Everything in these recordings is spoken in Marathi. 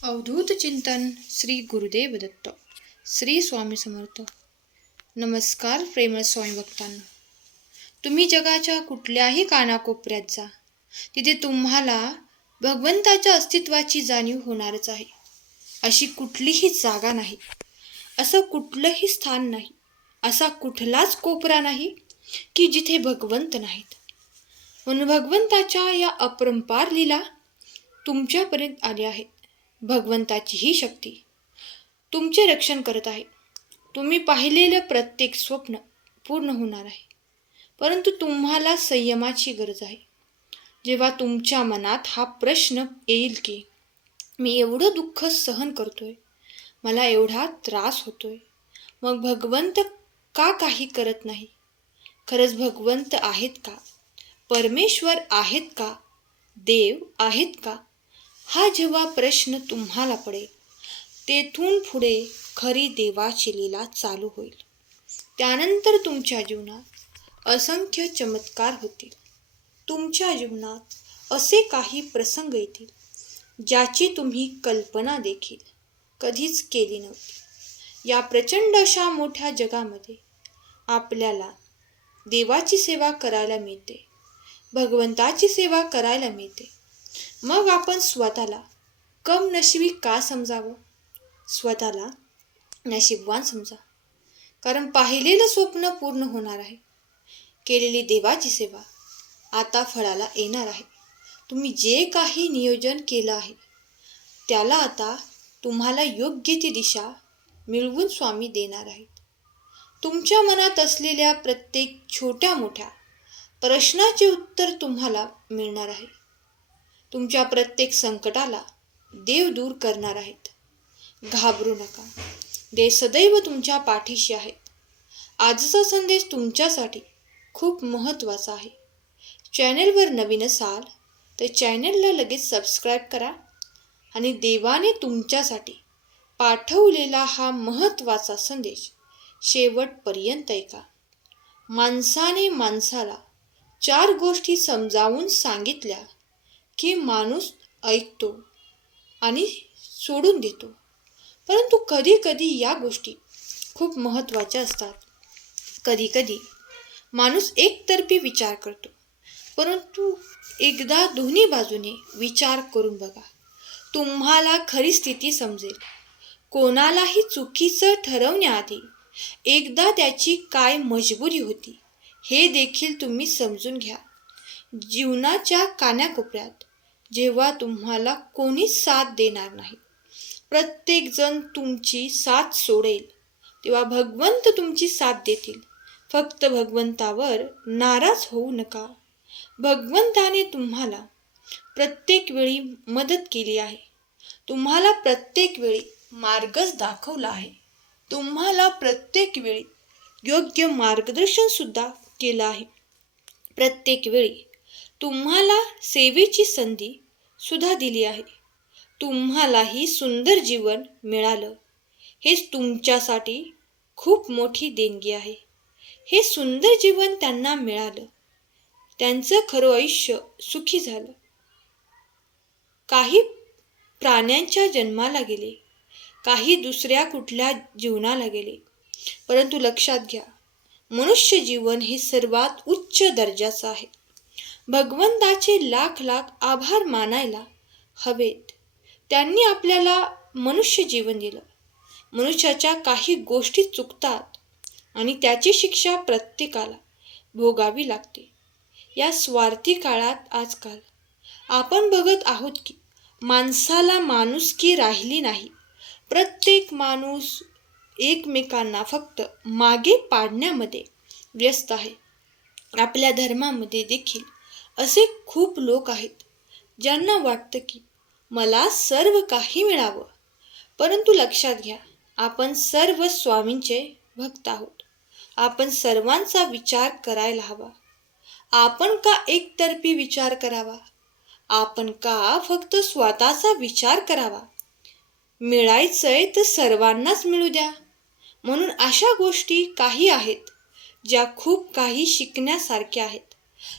अवधूत चिंतन श्री गुरुदेव दत्त. श्री स्वामी समर्थ. नमस्कार प्रेमळ स्वामी भक्तांनो. तुम्ही जगाच्या कुठल्याही कानाकोपऱ्यात जा, तिथे तुम्हाला भगवंताच्या अस्तित्वाची जाणीव होणारच आहे. अशी कुठलीही जागा नाही, असं कुठलंही स्थान नाही, असा कुठलाच कोपरा नाही की जिथे भगवंत नाहीत. म्हणून भगवंताच्या या अपरंपार लीला तुमच्यापर्यंत आल्या आहेत. भगवंताची ही शक्ती तुमचे रक्षण करत आहे. तुम्ही पाहिलेलं प्रत्येक स्वप्न पूर्ण होणार आहे, परंतु तुम्हाला संयमाची गरज आहे. जेव्हा तुमच्या मनात हा प्रश्न येईल की मी एवढं दुःख सहन करतोय, मला एवढा त्रास होतोय, मग भगवंत का काही करत नाही? खरंच भगवंत आहेत का? परमेश्वर आहेत का? देव आहेत का? हा जेव्हा प्रश्न तुम्हाला पडेल, तेथून पुढे खरी देवाची लीला चालू होईल. त्यानंतर तुमच्या जीवनात असंख्य चमत्कार होतील. तुमच्या जीवनात असे काही प्रसंग येतील ज्याची तुम्ही कल्पना देखील कधीच केली नव्हती. या प्रचंड अशा मोठ्या जगामध्ये आपल्याला देवाची सेवा करायला मिळते, भगवंताची सेवा करायला मिळते. मग आपण स्वतःला कमनशिबी का समजावं? स्वतःला नशीबवान समजा, कारण पाहिलेलं स्वप्न पूर्ण होणार आहे. केलेली देवाची सेवा आता फळाला येणार आहे. तुम्ही जे काही नियोजन केलं आहे त्याला आता तुम्हाला योग्य ती दिशा मिळवून स्वामी देणार आहेत. तुमच्या मनात असलेल्या प्रत्येक छोट्या मोठ्या प्रश्नाचे उत्तर तुम्हाला मिळणार आहे. तुमच्या प्रत्येक संकटाला देव दूर करणार आहेत. घाबरू नका, देव सदैव तुमच्या पाठीशी आहेत. आजचा संदेश तुमच्यासाठी खूप महत्त्वाचा आहे. चॅनेलवर नवीन असाल तर चॅनेलला लगेच सबस्क्राईब करा आणि देवाने तुमच्यासाठी पाठवलेला हा महत्त्वाचा संदेश शेवटपर्यंत ऐका. माणसाने माणसाला 4 गोष्टी समजावून सांगितल्या की माणूस ऐकतो आणि सोडून देतो, परंतु कधी कधी या गोष्टी खूप महत्त्वाच्या असतात. कधी कधी माणूस एकतर्फी विचार करतो, परंतु एकदा दोन्ही बाजूने विचार करून बघा, तुम्हाला खरी स्थिती समजेल. कोणालाही चुकीचं ठरवण्याआधी एकदा त्याची काय मजबुरी होती हे देखील तुम्ही समजून घ्या. जीवनाच्या कानाकोपऱ्यात जेव्हा तुम्हाला कोणीच साथ देणार नाही, प्रत्येकजण तुमची साथ सोडेल, तेव्हा भगवंत तुमची साथ देतील. फक्त भगवंतावर नाराज होऊ नका. भगवंताने तुम्हाला प्रत्येक वेळी मदत केली आहे, तुम्हाला प्रत्येक वेळी मार्गच दाखवला आहे, तुम्हाला प्रत्येक वेळी योग्य मार्गदर्शन सुद्धा केलं आहे. प्रत्येक वेळी तुम्हाला सेवेची संधी सुद्धा दिली आहे. तुम्हालाही सुंदर जीवन मिळालं, हेच तुमच्यासाठी खूप मोठी देणगी आहे. हे सुंदर जीवन त्यांना मिळालं, त्यांचं खरं आयुष्य सुखी झालं. काही प्राण्यांच्या जन्माला गेले, काही दुसऱ्या कुठल्या जीवनाला गेले, परंतु लक्षात घ्या, मनुष्य जीवन हे सर्वात उच्च दर्जाचं आहे. भगवंताचे लाख लाख आभार मानायला हवेत. त्यांनी आपल्याला मनुष्य जीवन दिलं. मनुष्याच्या काही गोष्टी चुकतात आणि त्याची शिक्षा प्रत्येकाला भोगावी लागते. या स्वार्थी काळात आजकाल आपण बघत आहोत की माणसाला माणुसकी राहिली नाही. प्रत्येक माणूस एकमेकांना फक्त मागे पाडण्यामध्ये व्यस्त आहे. आपल्या धर्मामध्ये देखील असे खूप लोक आहेत ज्यांना वाटतं की मला सर्व काही मिळावं, परंतु लक्षात घ्या, आपण सर्व स्वामींचे भक्त आहोत. आपण सर्वांचा विचार करायला हवा. आपण का एकतर्फी विचार करावा? आपण का फक्त स्वतःचा विचार करावा? मिळायचंय तर सर्वांनाच मिळू द्या. म्हणून अशा गोष्टी काही आहेत ज्या खूप काही शिकण्यासारख्या आहेत,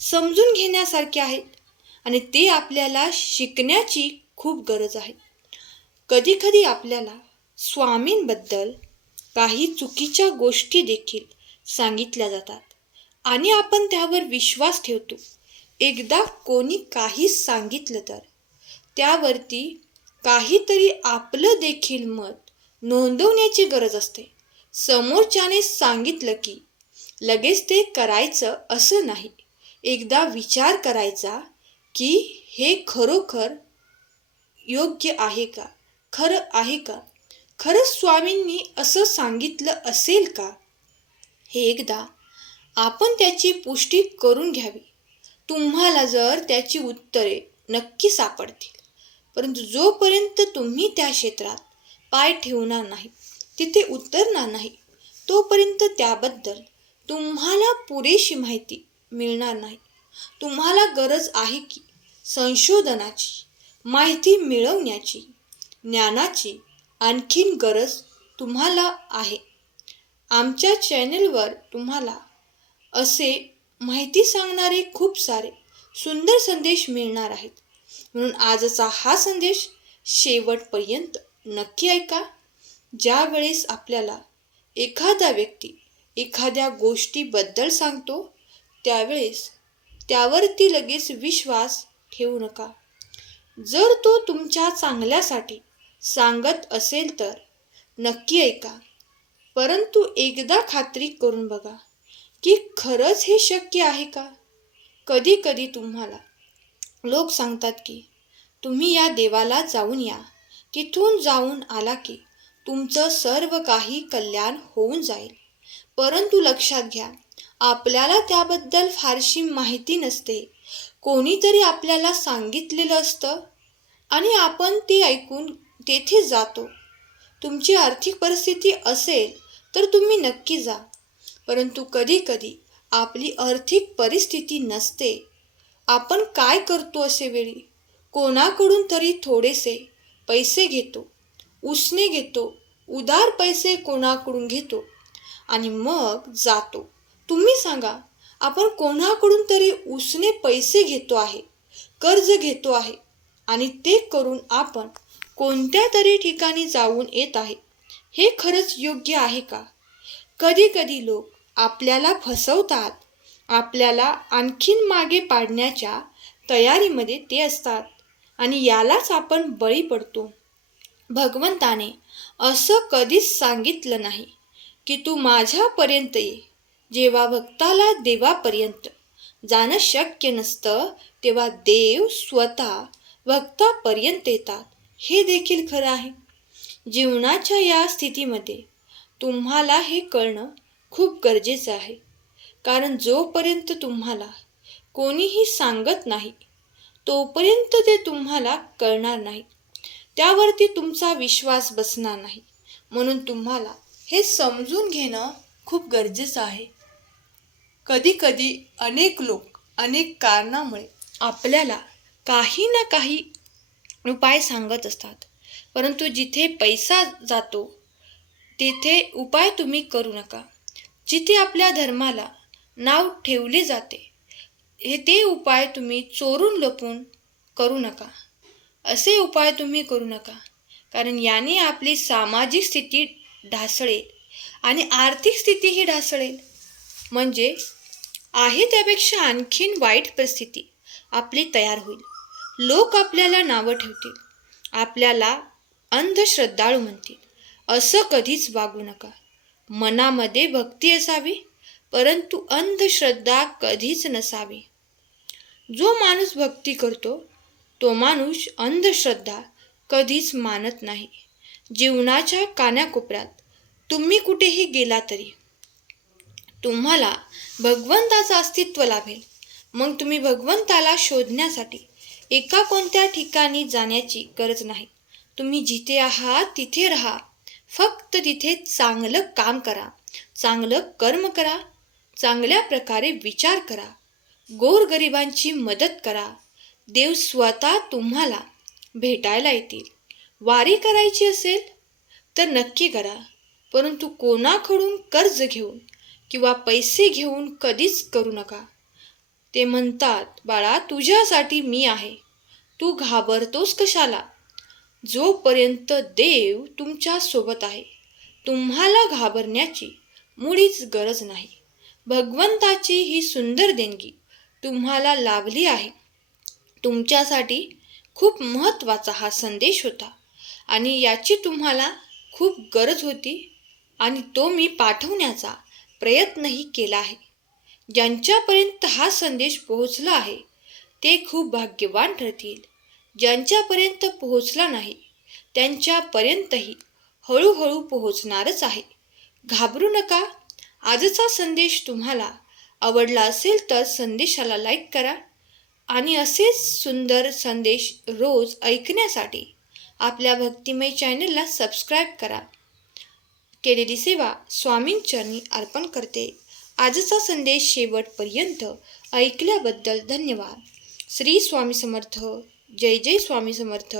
समजून घेण्यासारख्या आहेत, आणि ते आपल्याला शिकण्याची खूप गरज आहे. कधीकधी आपल्याला स्वामींबद्दल काही चुकीच्या गोष्टी देखील सांगितल्या जातात आणि आपण त्यावर विश्वास ठेवतो. एकदा कोणी काही सांगितलं तर त्यावरती काहीतरी आपलं देखील मत नोंदवण्याची गरज असते. समोरच्याने सांगितलं की लगेच ते करायचं असं नाही. एकदा विचार करायचा की हे खरोखर योग्य आहे का, खरं आहे का, खरंच स्वामींनी असं सांगितलं असेल का, हे एकदा आपण त्याची पुष्टी करून घ्यावी. तुम्हाला जर त्याची उत्तरे नक्की सापडतील, परंतु जोपर्यंत तुम्ही त्या क्षेत्रात पाय ठेवणार नाही, तिथे उतरणार नाही, तोपर्यंत त्याबद्दल तुम्हाला पुरेशी माहिती मिळणार नाही. तुम्हाला गरज आहे की संशोधनाची, माहिती मिळवण्याची, ज्ञानाची आणखीन गरज तुम्हाला आहे. आमच्या चॅनलवर तुम्हाला असे माहिती सांगणारे खूप सारे सुंदर संदेश मिळणार आहेत. म्हणून आजचा हा संदेश शेवटपर्यंत नक्की ऐका. ज्या वेळेस आपल्याला एखादा व्यक्ती एखाद्या गोष्टीबद्दल सांगतो त्यावेळेस त्यावरती लगेच विश्वास ठेवू नका. जर तो तुमच्या चांगल्यासाठी सांगत असेल तर नक्की ऐका, परंतु एकदा खात्री करून बघा की खरंच हे शक्य आहे का. कधी कधी तुम्हाला लोक सांगतात की तुम्ही या देवाला जाऊन या, तिथून जाऊन आला की तुमचं सर्व काही कल्याण होऊन जाईल. परंतु लक्षात घ्या, आपल्याला त्याबद्दल फारशी माहिती नसते. कोणीतरी आपल्याला सांगितलेलं असतं आणि आपण ते ऐकून तेथे जातो. तुमची आर्थिक परिस्थिती असेल तर तुम्ही नक्की जा, परंतु कधी कधी आपली आर्थिक परिस्थिती नसते. आपण काय करतो असे वेळी? कोणाकडून तरी थोडेसे पैसे घेतो, उसने घेतो, उधार पैसे कोणाकडून घेतो आणि मग जातो. तुम्ही सांगा, आपण कोणाकडून तरी उसने पैसे घेतो आहे, कर्ज घेतो आहे आणि ते करून आपण कोणत्या तरी ठिकाणी जाऊन येत आहे. हे खरंच योग्य आहे का? कधी कधी लोक आपल्याला फसवतात. आपल्याला आणखीन मागे पाडण्याच्या तयारीमध्ये ते असतात आणि यालाच आपण बळी पडतो. भगवंताने असं कधीच सांगितलं नाही की तू माझ्यापर्यंत ये. जेव्हा भक्ताला देवापर्यंत जाणं शक्य नसतं तेव्हा देव स्वतः भक्तापर्यंत येतात. हे देखील खरं आहे. जीवनाच्या या स्थितीमध्ये तुम्हाला हे कळणं खूप गरजेचं आहे, कारण जोपर्यंत तुम्हाला कोणीही सांगत नाही तोपर्यंत ते तुम्हाला कळणार नाही, त्यावरती तुमचा विश्वास बसणार नाही. म्हणून तुम्हाला हे समजून घेणं खूप गरजेचं आहे. कधी कधी अनेक लोक अनेक कारणामुळे आपल्याला काही ना काही उपाय सांगत असतात, परंतु जिथे पैसा जातो तिथे उपाय तुम्ही करू नका. जिथे आपल्या धर्माला नाव ठेवले जाते ते उपाय तुम्ही चोरून लपून करू नका. असे उपाय तुम्ही करू नका, कारण याने आपली सामाजिक स्थिती ढासळेल आणि आर्थिक स्थितीही ढासळेल. म्हणजे आहे त्यापेक्षा आणखीन वाईट परिस्थिती आपली तयार होईल. लोक आपल्याला नावं ठेवतील, आपल्याला अंधश्रद्धाळू म्हणतील. असं कधीच वागू नका. मनामध्ये भक्ती असावी, परंतु अंधश्रद्धा कधीच नसावी. जो माणूस भक्ती करतो तो माणूस अंधश्रद्धा कधीच मानत नाही. जीवनाच्या कानाकोपऱ्यात तुम्ही कुठेही गेला तरी तुम्हाला भगवंताचं अस्तित्व लाभेल. मग तुम्ही भगवंताला शोधण्यासाठी एका कोणत्या ठिकाणी जाण्याची गरज नाही. तुम्ही जिथे आहात तिथे राहा. फक्त तिथे चांगलं काम करा, चांगलं कर्म करा, चांगल्या प्रकारे विचार करा, गोरगरिबांची मदत करा. देव स्वतः तुम्हाला भेटायला येतील. वारी करायची असेल तर नक्की करा, परंतु कोणाकडून कर्ज घेऊन किंवा पैसे घेऊन कधीच करू नका. ते म्हणतात, बाळा तुझ्यासाठी मी आहे, तू घाबरतोस कशाला? जोपर्यंत देव तुमच्या सोबत आहे तुम्हाला घाबरण्याची मुळीच गरज नाही. भगवंताची ही सुंदर देणगी तुम्हाला लाभली आहे. तुमच्यासाठी खूप महत्त्वाचा हा संदेश होता आणि याची तुम्हाला खूप गरज होती आणि तो मी पाठवण्याचा प्रयत्नही केला आहे. ज्यांच्यापर्यंत हा संदेश पोहोचला आहे ते खूप भाग्यवान ठरतील. ज्यांच्यापर्यंत पोहोचला नाही त्यांच्यापर्यंतही हळूहळू पोहोचणारच आहे. घाबरू नका. आजचा संदेश तुम्हाला आवडला असेल तर संदेशाला लाईक करा आणि असेच सुंदर संदेश रोज ऐकण्यासाठी आपल्या भक्तिमय चॅनलला सबस्क्राईब करा. केलेली सेवा स्वामींचरणी अर्पण करते. आजचा संदेश शेवटपर्यंत ऐकल्याबद्दल धन्यवाद. श्री स्वामी समर्थ. जय जय स्वामी समर्थ.